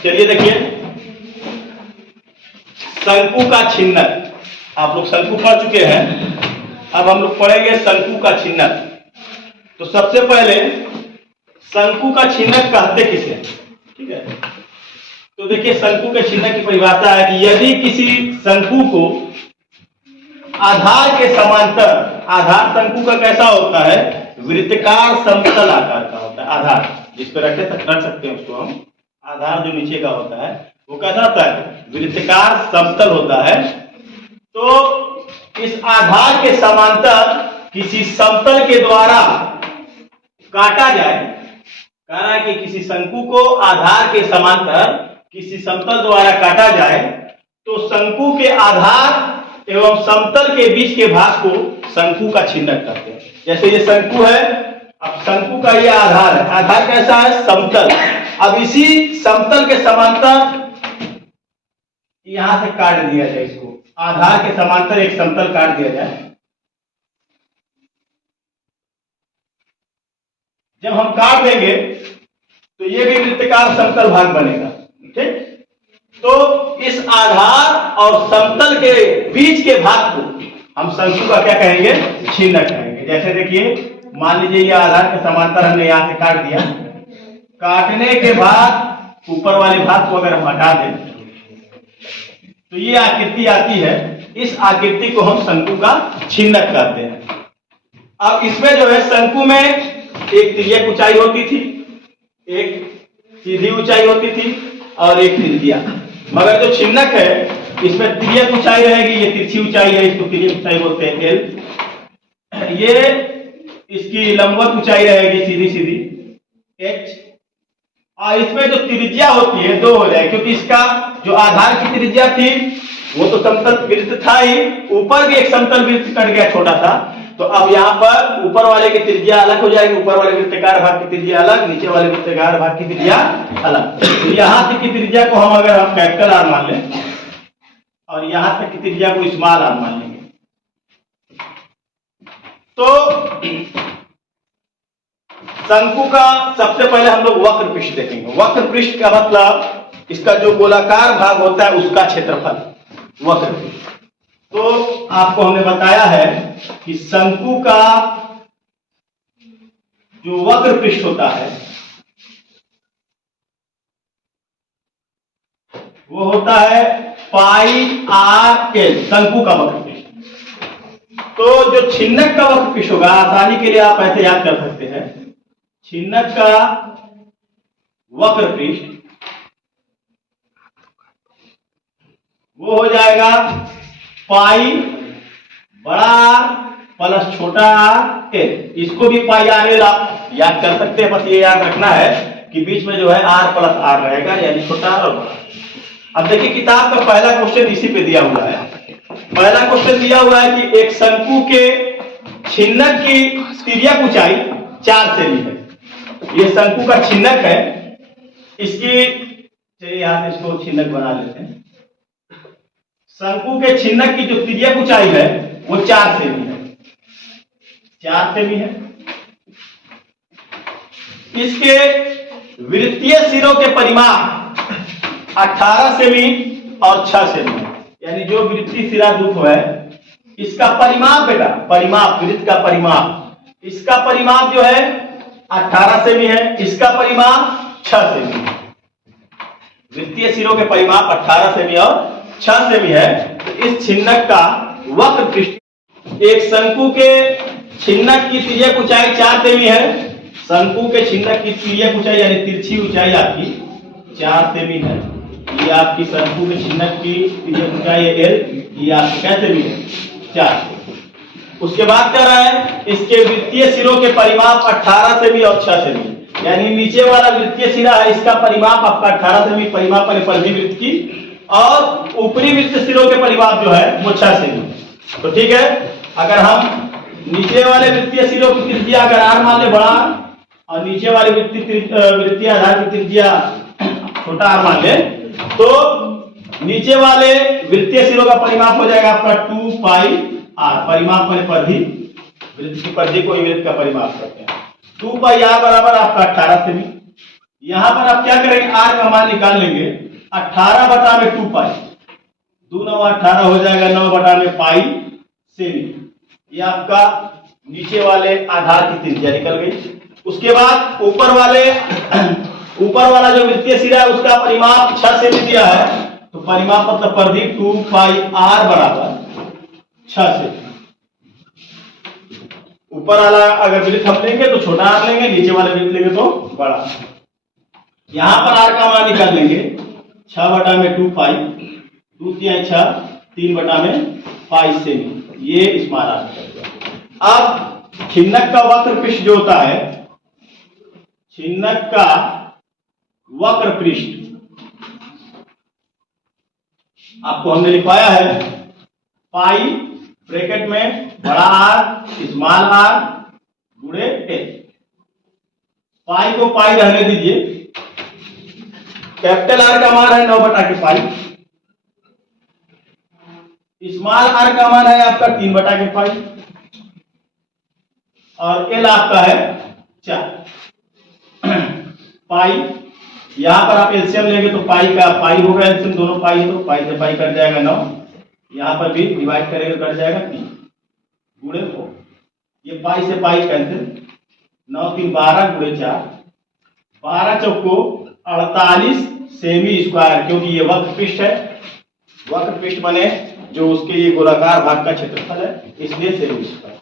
चलिए देखिए, शंकु का छिन्नक। आप लोग शंकु पढ़ चुके हैं, अब हम लोग पढ़ेंगे शंकु का छिन्नक। तो सबसे पहले शंकु का छिन्नक कहते किसे, ठीक है। तो देखिए, शंकु के छिन्नक की परिभाषा है कि यदि किसी शंकु को आधार के समांतर, आधार शंकु का कैसा होता है, वृत्ताकार समतल आकार का होता है। आधार जिस पे रखे तक रख सकते हैं उसको हम, आधार जो नीचे का होता है वो कैसा होता है, वृत्ताकार समतल होता है। तो इस आधार के समांतर किसी समतल के द्वारा काटा जाए, कह रहा है कि किसी शंकु को आधार के समांतर किसी समतल द्वारा काटा जाए तो शंकु के आधार एवं समतल के बीच के भाग को शंकु का छिन्नक कहते हैं। जैसे ये शंकु है, अब शंकु का ये आधार है, आधार कैसा है, समतल। अब इसी समतल के समांतर यहां से काट दिया जाए, इसको आधार के समांतर एक समतल काट दिया जाए। जब हम काट देंगे तो ये भी वृत्ताकार समतल भाग बनेगा, ठीक। तो इस आधार और समतल के बीच के भाग को हम शंकु का क्या कहेंगे, छिन्नक कहेंगे। जैसे देखिए, मान लीजिए ये आधार के समांतर हमने यहां से काट दिया, काटने के बाद ऊपर वाले भाग को अगर हम हटा दें तो ये आकृति आती है। इस आकृति को हम शंकु का छिन्नक कहते हैं। अब इसमें जो है, शंकु में एक तिर्यक ऊंचाई होती थी, एक सीधी ऊंचाई होती थी और एक तिर्यिया। मगर जो छिन्नक है इसमें तिर्यक ऊंचाई रहेगी, ये तिरछी ऊंचाई है, इसको तिर्यक ऊंचाई बोलते हैं एल। ये इसकी लंबवत ऊंचाई रहेगी, सीधी सीधी, एच। और इसमें जो त्रिज्या होती है दो हो जाए, क्योंकि इसका जो आधार की त्रिज्या थी वो तो समतल वृत्त था ही, ऊपर भी एक समतल वृत्त कट गया छोटा सा। तो अब यहाँ पर ऊपर वाले की त्रिज्या अलग हो जाएगी, ऊपर वाले वृत्ताकार भाग की त्रिज्या अलग, नीचे वाले वृत्ताकार भाग की त्रिज्या अलग। तो यहाँ तक की त्रिज्या को हम अगर हम कैपिटल आर मान लें और यहाँ तक की त्रिज्या को स्मॉल आर मान लेंगे, तो शंकु का सबसे पहले हम लोग वक्र पृष्ठ देखेंगे। वक्र पृष्ठ का मतलब इसका जो गोलाकार भाग होता है उसका क्षेत्रफल, वक्र पृष्ठ। तो आपको हमने बताया है कि शंकु का जो वक्र पृष्ठ होता है वो होता है पाई आर एल, शंकु का वक्र पृष्ठ। तो जो छिन्नक का वक्र पृष्ठ होगा, आसानी के लिए आप ऐसे याद कर सकते हैं, छिन्नक का वक्र पृष्ठ वो हो जाएगा पाई बड़ा प्लस छोटा एल। इसको भी पाई आर एल आप याद कर सकते हैं, बस ये याद रखना है कि बीच में जो है आर प्लस आर रहेगा, यानी छोटा और बड़ा। अब देखिए, किताब का पहला क्वेश्चन इसी पे दिया हुआ है। पहला क्वेश्चन दिया हुआ है कि एक शंकु के छिन्नक की तिर्यक ऊंचाई 4 सेमी है। ये शंकु का छिन्नक है, इसकी, चलिए यहां से इसको छिन्नक बना लेते हैं। शंकु के छिन्नक की जो तिर्यक ऊंचाई है वो 4 सेमी है, 4 सेमी है। इसके वृत्तीय सिरों के परिमाप 18 सेमी और 6 सेमी है। यानी जो वृत्तीय सिरा दूत है इसका परिमाप, बेटा परिमाप, वृत्त का परिमाप, इसका परिमाप जो है 18 सेमी है, इसका परिमाप 6 सेमी है। वृत्तीय सिरों के परिमाप 18 सेमी और 6 सेमी है। तो इस छिन्नक का वक्र पृष्ठ, एक शंकु के छिन्नक की तिर्यक ऊंचाई 4 सेमी है। शंकु के छिन्नक की तिर्यक ऊंचाई यानी तिरछी ऊंचाई आपकी 4 सेमी है। ये आपकी शंकु के छिन्नक की तिर्यक ऊंचाई है एल, ये आपकी क्या सेमी है, 4। उसके बाद कह रहा है इसके वृत्तीय सिरों के परिमाप 18 सेमी और 6 सेमी, यानी नीचे वाला वृत्तीय सिरा है इसका परिमाप आपका 18 सेमी, परिमाप वाले परिधि वृत्त की, और ऊपरी वृत्त सिरों के परिमाप जो है वो 6 सेमी। तो ठीक है, अगर हम नीचे वाले वृत्तीय सिरों की त्रिज्या अगर आर मान ले बड़ा और नीचे वाले वृत्तीय आधार की त्रिज्या छोटा आर मान ले, तो नीचे वाले वृत्तीय सिरों का परिमाप हो जाएगा आपका 2 पाई आर, परिमाप वाले परिधि, वृत्त की परिधि को वृत्त का परिमाप करते हैं। 2 पाई आर बराबर आपका 18 सेमी, यहां पर आप क्या करेंगे, आर का मान निकाल लेंगे 18 बटा में 2 पाई, 2 9 18 हो जाएगा, 9 बटा में पाई सेमी। ये आपका नीचे वाले आधार की त्रिज्या निकल गई। उसके बाद ऊपर वाला जो वृत्तीय सिरा है उसका परिमाप 6 सेमी दिया है, तो परिमाप मतलब परिधि 2 पाई आर बराबर 6 सेमी। ऊपर वाला अगर वृत्त हम लेंगे तो छोटा आर लेंगे, नीचे वाले वृत्त लेंगे तो बड़ा। यहां पर आर का मान निकाल लेंगे 6 बटा में 2 पाई, 2 3 6, 3 बटा में पाई सेमी, ये स्मॉल आर निकल। अब छिन्नक का वक्र पृष्ठ जो होता है, छिन्नक का वक्र पृष्ठ आपको हमने लिखवाया है पाई ब्रैकेट में बड़ा आर स्मॉल आर गुणे एल। पाई को पाई रहने दीजिए, कैपिटल आर का मान है 9 बटा के पाई, स्मॉल आर का मान है आपका 3 बटा के पाई, और एल आपका है 4 पाई। यहां पर आप एलसीएम लेंगे तो पाई का पाई होगा एलसीएम, दोनों पाई, तो पाई से पाई कट जाएगा 9, यहां पर भी डिवाइड करेंगे तो कट जाएगा 3 गुणे 4, ये पाई से पाई कैंसिल, 9 3 12 गुणे 4, 12 चौको 48 सेमी स्क्वायर, क्योंकि ये वक्र पृष्ठ है, वक्र पृष्ठ बने जो उसके ये गोलाकार भाग का क्षेत्रफल है, इसलिए सेमी स्क्वायर।